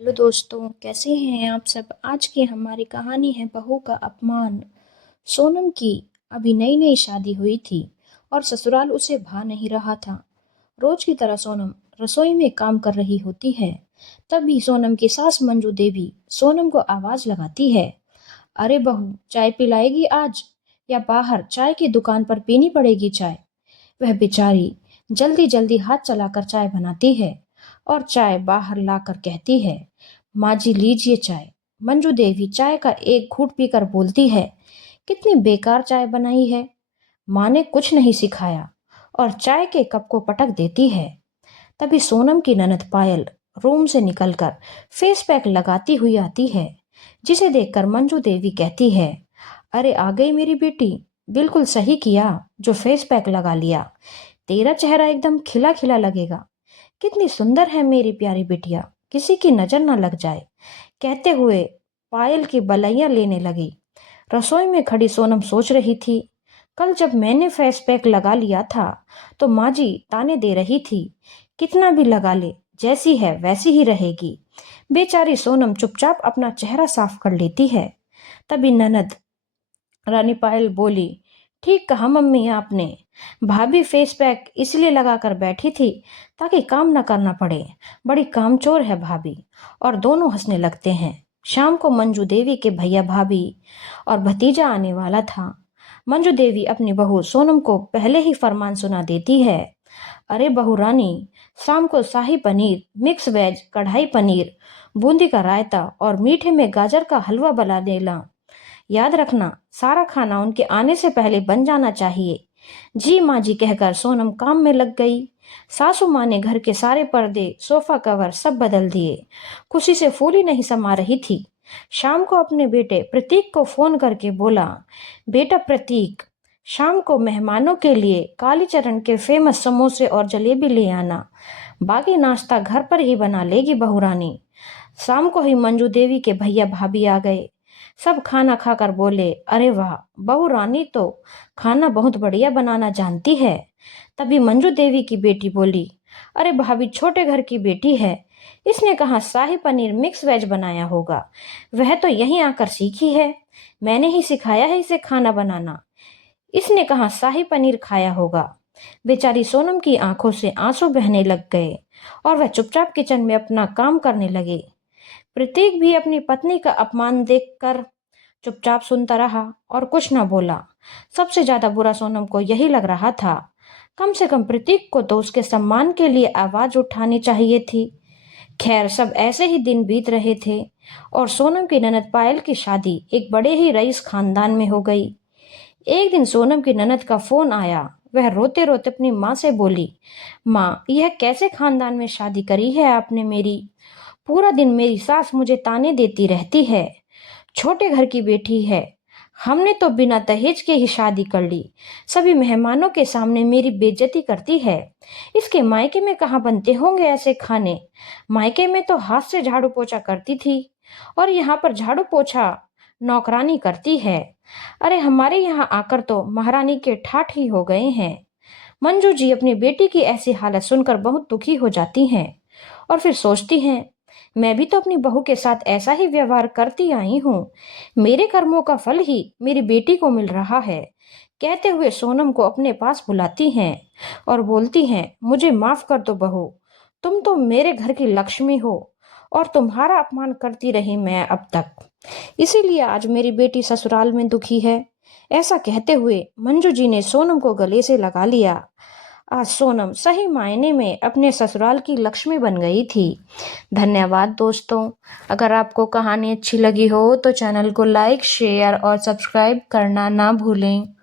Hello दोस्तों, कैसे हैं आप सब। आज की हमारी कहानी है बहू का अपमान। सोनम की अभी नई नई शादी हुई थी और ससुराल उसे भा नहीं रहा था। रोज की तरह सोनम रसोई में काम कर रही होती है। तभी सोनम की सास मंजू देवी सोनम को आवाज लगाती है, अरे बहू, चाय पिलाएगी आज या बाहर चाय की दुकान पर पीनी पड़ेगी चाय। वह बेचारी जल्दी जल्दी हाथ चलाकर चाय बनाती है और चाय बाहर लाकर कहती है, माँ जी लीजिए चाय। मंजू देवी चाय का एक घूंट पीकर बोलती है, कितनी बेकार चाय बनाई है। माँ ने कुछ नहीं सिखाया और चाय के कप को पटक देती है। तभी सोनम की ननद पायल रूम से निकलकर फेस पैक लगाती हुई आती है, जिसे देखकर मंजू देवी कहती है, अरे आ गई मेरी बेटी, बिल्कुल सही किया जो फेस पैक लगा लिया। तेरा चेहरा एकदम खिला खिला लगेगा। कितनी सुंदर है मेरी प्यारी बिटिया, किसी की नजर न लग जाए। कहते हुए पायल की बलैया लेने लगी। रसोई में खड़ी सोनम सोच रही थी, कल जब मैंने फेस पैक लगा लिया था तो माँ जी ताने दे रही थी, कितना भी लगा ले, जैसी है वैसी ही रहेगी। बेचारी सोनम चुपचाप अपना चेहरा साफ कर लेती है। तभी ननद रानी पायल बोली, ठीक कहा मम्मी आपने। भाभी फेस पैक इसलिए लगा कर बैठी थी ताकि काम न करना पड़े। बड़ी कामचोर है भाभी। और दोनों हंसने लगते हैं। शाम को मंजू देवी के भैया भाभी और भतीजा आने वाला था। मंजू देवी अपनी बहू सोनम को पहले ही फरमान सुना देती है, अरे बहू रानी, शाम को शाही पनीर, मिक्स वेज, कढ़ाई पनीर, बूंदी का रायता और मीठे में गाजर का हलवा बना देना। याद रखना, सारा खाना उनके आने से पहले बन जाना चाहिए। जी माँ जी कहकर सोनम काम में लग गई। सासू माँ ने घर के सारे पर्दे, सोफा कवर सब बदल दिए। खुशी से फूली नहीं समा रही थी। शाम को अपने बेटे प्रतीक को फोन करके बोला, बेटा प्रतीक, शाम को मेहमानों के लिए कालीचरण के फेमस समोसे और जलेबी ले आना। बाकी नाश्ता घर पर ही बना लेगी बहू रानी। शाम को ही मंजू देवी के भैया भाभी आ गए। सब खाना खाकर बोले, अरे वाह, बहू रानी तो खाना बहुत बढ़िया बनाना जानती है। तभी मंजू देवी की बेटी बोली, अरे भाभी छोटे घर की बेटी है, इसने कहाँ शाही पनीर मिक्स वेज बनाया होगा। वह तो यहीं आकर सीखी है, मैंने ही सिखाया है इसे खाना बनाना। इसने कहाँ शाही पनीर खाया होगा। बेचारी सोनम की आंखों से आंसू बहने लग गए और वह चुपचाप किचन में अपना काम करने लगे। प्रतीक भी अपनी पत्नी का अपमान देखकर चुपचाप सुनता रहा और कुछ न बोला। सबसे ज्यादा बुरा सोनम को यही लग रहा था, कम से कम प्रतीक को तो उसके सम्मान के लिए आवाज उठानी चाहिए थी। खैर, सब ऐसे ही दिन बीत रहे थे और सोनम की ननद पायल की शादी एक बड़े ही रईस खानदान में हो गई। एक दिन सोनम की ननद का फोन आया। वह रोते रोते अपनी माँ से बोली, माँ, यह कैसे खानदान में शादी करी है आपने मेरी। पूरा दिन मेरी सास मुझे ताने देती रहती है। छोटे घर की बेटी है, हमने तो बिना दहेज के ही शादी कर ली। सभी मेहमानों के सामने मेरी बेइज्जती करती है। इसके मायके में कहाँ बनते होंगे ऐसे खाने। मायके में तो हाथ से झाड़ू पोछा करती थी और यहाँ पर झाड़ू पोछा नौकरानी करती है। अरे हमारे यहाँ आकर तो महारानी के ठाठ ही हो गए हैं। मंजू जी अपनी बेटी की ऐसी हालत सुनकर बहुत दुखी हो जाती हैं और फिर सोचती हैं, मैं भी तो अपनी बहू के साथ ऐसा ही व्यवहार करती आई हूँ। मेरे कर्मों का फल ही मेरी बेटी को मिल रहा है। कहते हुए सोनम को अपने पास बुलाती हैं और बोलती हैं, मुझे माफ कर दो बहू, तुम तो मेरे घर की लक्ष्मी हो और तुम्हारा अपमान करती रही मैं अब तक, इसीलिए आज मेरी बेटी ससुराल में दुखी है। ऐसा कहते हुए मंजू जी ने सोनम को गले से लगा लिया। आज सोनम सही मायने में अपने ससुराल की लक्ष्मी बन गई थी। धन्यवाद दोस्तों। अगर आपको कहानी अच्छी लगी हो तो चैनल को लाइक, शेयर और सब्सक्राइब करना ना भूलें।